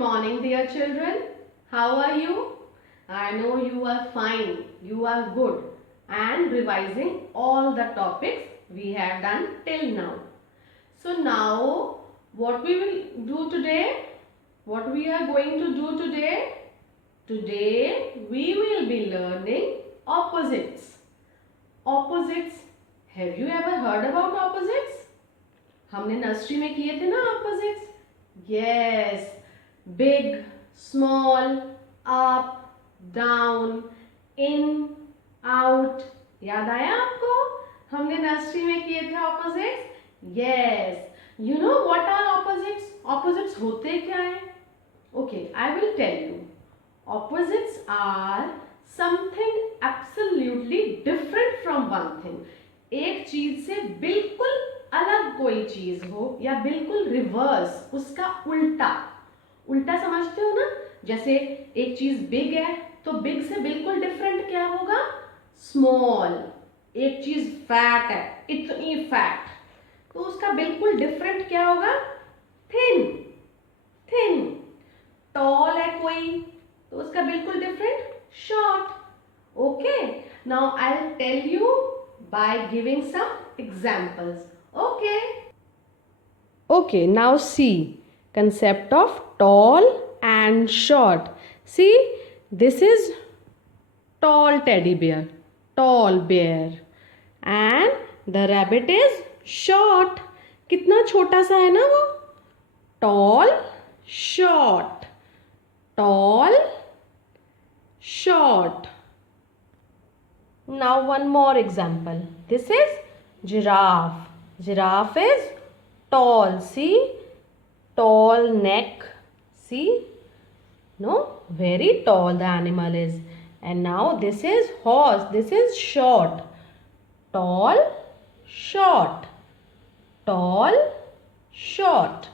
morning, dear children. How are you? I know you are fine, you are good and revising all the topics we have done till now. So now what we will do today? What we are going to do today? Today we will be learning opposites. Opposites. Have you ever heard about opposites? हमने nursery में किए थे ना opposites? Yes. Big, small, up, down, in, out. याद आया आपको? हमने nursery में किए थे opposites? Yes. You know what are opposites? Opposites होते क्या हैं? Okay, I will tell you. Opposites are something absolutely different from one thing. एक चीज से बिल्कुल अलग कोई चीज हो या बिल्कुल रिवर्स, उसका उल्टा. उल्टा समझते हो ना? जैसे एक चीज बिग है तो बिग से बिल्कुल डिफरेंट क्या होगा? स्मॉल. एक चीज फैट है, इतनी फैट, तो उसका बिल्कुल डिफरेंट क्या होगा? थिन. थिन. टॉल है कोई तो उसका बिल्कुल different short. Okay, now I will tell you by giving some examples. Okay, now see concept of tall and short. See, this is tall teddy bear, tall bear, and the rabbit is short. कितना छोटा सा है ना वो? Tall, short, tall, short. Now one more example. This is giraffe. Giraffe is tall. See, tall neck. See, no, very tall the animal is. And now this is horse. This is short. Tall, short. Tall, short.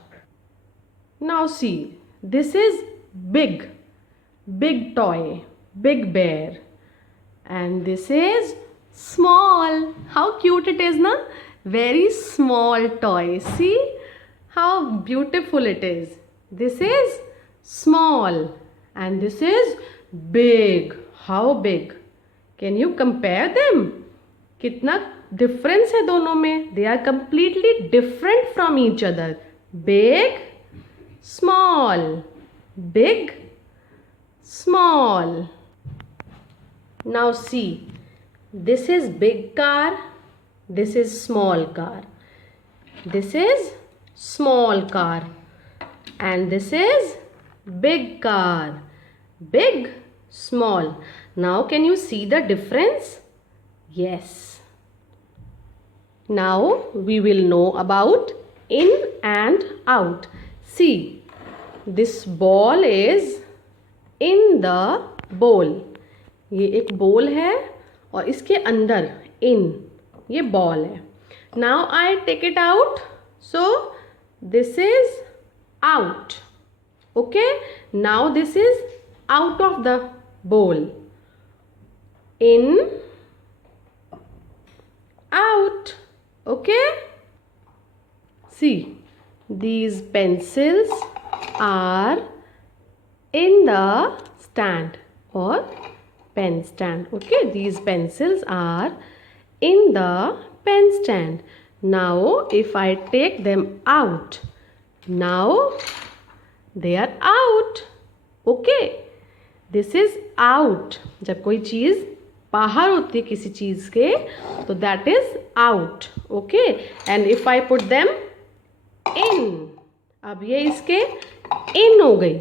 Now see, this is big. Big toy. Big bear. And this is small. How cute it is, na? Very small toy. See how beautiful it is. This is small and this is big. How big? Can you compare them? कितना difference है दोनों में? They are completely different from each other. Big, small. Big, small. Now see, this is big car, this is small car, this is small car, and this is big car. Big, small. Now can you see the difference? Yes. Now we will know about in and out. See, this ball is in the bowl. ये एक ball है और इसके अंदर इन ये ball है. Now I take it out, so this is out. Okay, now this is out of the ball. In, out. Okay, see these pencils are in the stand or pen stand. Okay, these pencils are in the pen stand. Now if I take them out, now they are out. Okay, this is out. जब कोई चीज बाहर होती है किसी चीज के तो that is out. Okay, and if I put them in, अब ये इसके in हो गई.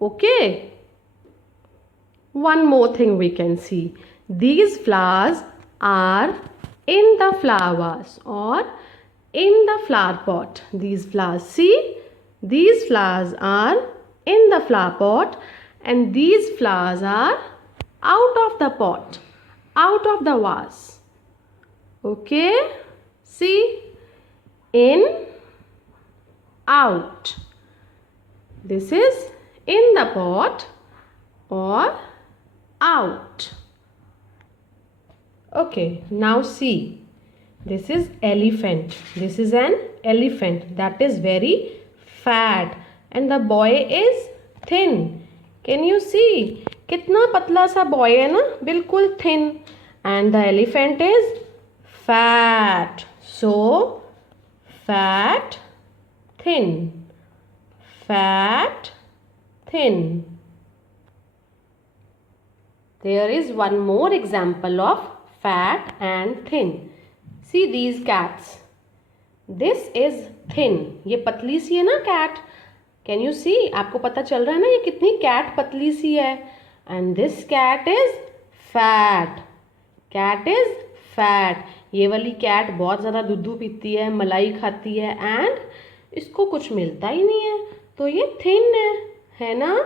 Okay, one more thing we can see. These flowers are in the flower vase or in the flower pot. These flowers, see, these flowers are in the flower pot and these flowers are out of the pot, out of the vase. Okay, see, in, out. This is in the pot or out. Okay, now see, this is elephant. This is an elephant that is very fat and the boy is thin. Can you see, कितना पतला सा boy है ना, बिल्कुल thin. And the elephant is fat, so fat, thin, fat, thin. There is one more example of fat and thin. See these cats. This is thin. ये पतली सी है ना cat. Can you see? आपको पता चल रहा है ना ये कितनी cat पतली सी है. And this cat is fat. Cat is fat. ये वाली cat बहुत ज़्यादा दूध पीती है, मलाई खाती है and इसको कुछ मिलता ही नहीं है, तो ये thin है ना?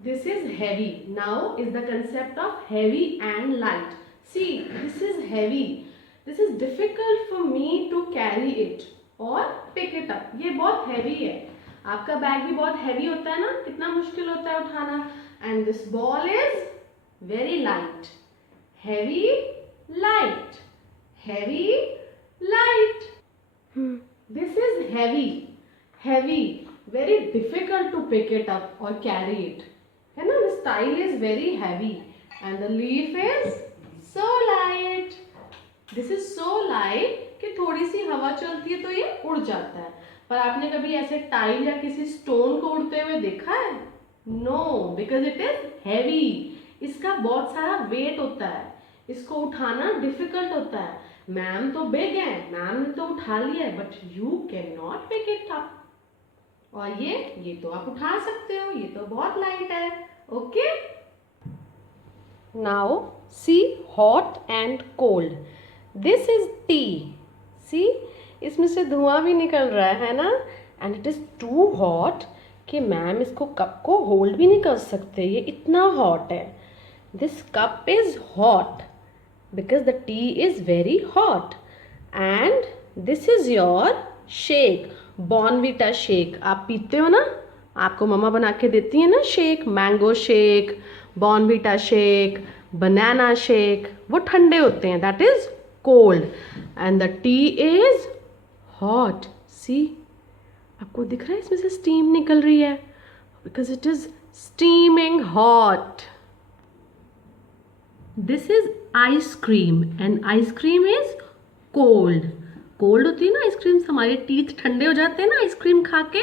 This is heavy. Now is the concept of heavy and light. See, this is heavy. This is difficult for me to carry it or pick it up. ये बहुत heavy है. आपका बैग भी बहुत heavy होता है ना, कितना मुश्किल होता है उठाना. And this ball is very light. Heavy, light. Heavy, light. This is heavy. Heavy. Very difficult to pick it up or carry it. है ना, the style is very heavy and the leaf is so light. This is so light कि थोड़ी सी हवा चलती है तो ये उड़ जाता है. पर आपने कभी ऐसे टाइल या किसी स्टोन को उड़ते हुए देखा है? No, because it is heavy. इसका बहुत सारा वेट होता है, इसको उठाना डिफिकल्ट होता है. मैम तो बिग है, मैम ने तो उठा लिया है, but you can not pick it up. और ये तो आप उठा सकते हो, ये तो बहुत लाइट है. Okay. Now see hot and cold. This is tea. See, इसमें से धुआं भी निकल रहा है ना. And it is too hot कि मैम इसको कप को होल्ड भी नहीं कर सकते, ये इतना हॉट है. This cup is hot because the tea is very hot. And this is your shake, Bournvita shake. आप पीते हो ना, आपको मम्मा बना के देती है ना shake, mango shake, Bournvita shake, banana shake. वो ठंडे होते हैं, that is cold. And the tea is hot. See, आपको दिख रहा है इसमें से स्टीम निकल रही है, because it is steaming hot. This is ice cream and ice cream is cold. Cold होती है ना आइसक्रीम, हमारे टीथ ठंडे हो जाते हैं ना आइसक्रीम खा के,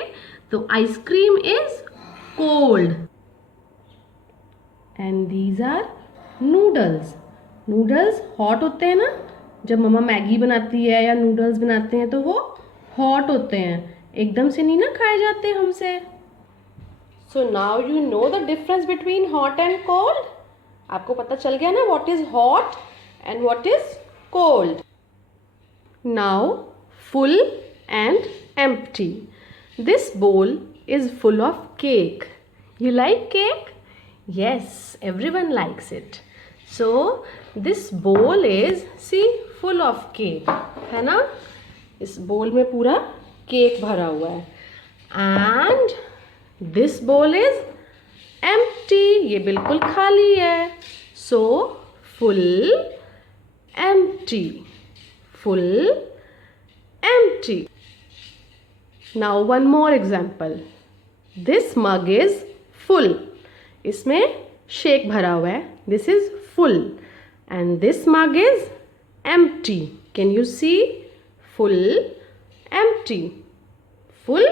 तो ice cream is cold. And these are noodles. Noodles hot होते हैं ना, जब मम्मा मैगी बनाती है या नूडल्स बनाते हैं तो वो हॉट होते हैं, एकदम से नहीं ना खाए जाते हमसे. So now you know the difference between hot and cold. आपको पता चल गया ना what is hot and what is cold. Now full and empty. This bowl is full of cake. You like cake? Yes, everyone likes it. So this bowl is, see, full of cake. है ना, इस bowl में पूरा cake भरा हुआ है. And this bowl is empty. ये बिल्कुल खाली है. So full, empty. Full, empty. Now one more example. This mug is full. इसमें शेक भरा हुआ है. This is full. And this mug is empty. Can you see? Full, empty. Full,